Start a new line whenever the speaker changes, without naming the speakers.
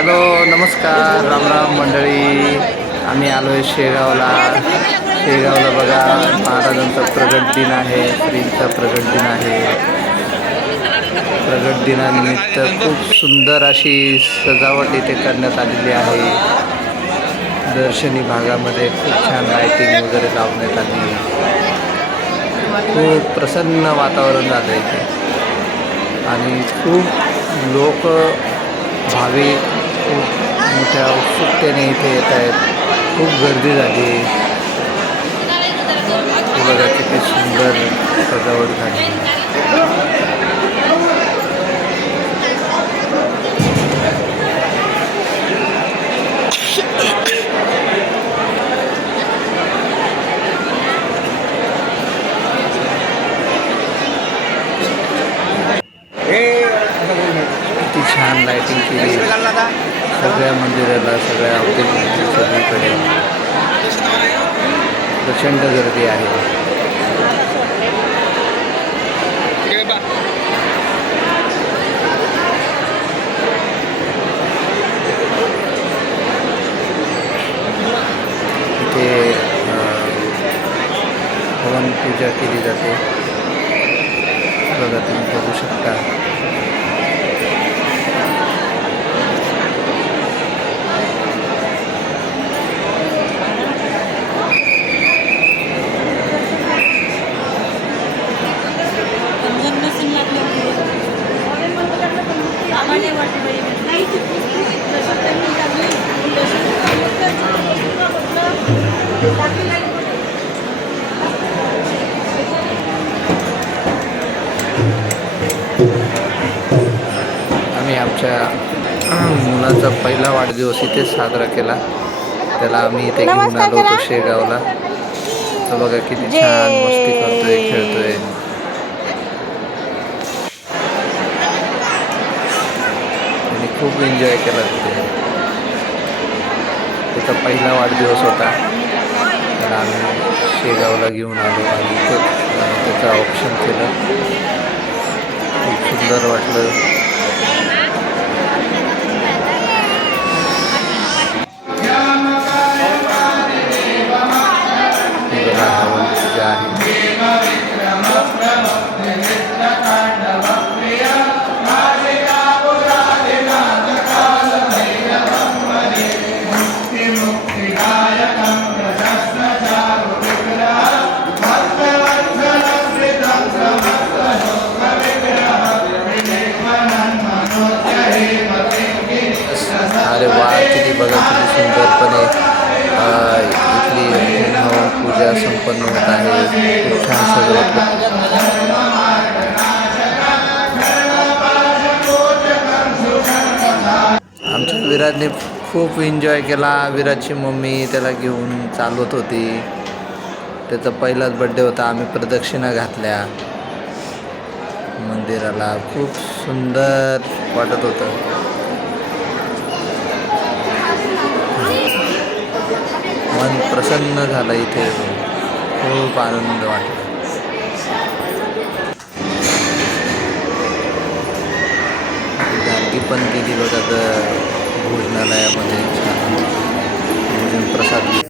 Hello नमस्कार राम राम मंडळी. आम्ही आलो आहे शेगावला. शेगावला बघा महाराजांचा प्रगट दिन आहे श्रींचा प्रगट दिन आहे. प्रगट दिनानिमित्त खूप सुंदर अशी सजावट इथे करण्यात आलेली आहे. दर्शनी भागामध्ये खूप छान लायटिंग वगैरे लावण्यात आली. खूप प्रसन्न वातावरण झालं इथे. आणि खूप लोक भाविक खूप मोठ्या उत्सुकतेने इथे गर्दी हे बघा सुंदर सजावट किती छान लाईटिंग केली. सगळ्या मंदिराला सगळ्या अवतीभोवती सगळीकडे प्रचंड गर्दी आहे. इथे हवन पूजा केली जाते. बघा तुम्ही बघू शकता. आमच्या मुलाचा पहिला वाढदिवस इथेच साजरा केला. त्याला आम्ही इथे घेऊन आलो होतो. शेगावला. तो बघा किती. छान मस्ती करतोय खेळतोय. आणि खूप एन्जॉय केला तिथे. त्याचा पहिला वाढदिवस होता. त्याला आम्ही शेगावला घेऊन आलो आणि इथं त्याचं ऑप्शन केलं. खूप सुंदर वाटलं. उत्पन्न होत आहे. खूप छान सगळं आमच्या विराजने खूप एन्जॉय केला. विराजची मम्मी त्याला घेऊन चालवत होती. त्याचा पहिलाच बड्डे होता. आम्ही प्रदक्षिणा घातल्या. मंदिराला खूप सुंदर वाटत होतं. मन प्रसन्न झालं इथे. खूप आनंद वाटला गार्गी पण गेली बघा तर भोजनालयामध्ये छान. भोजन प्रसाद.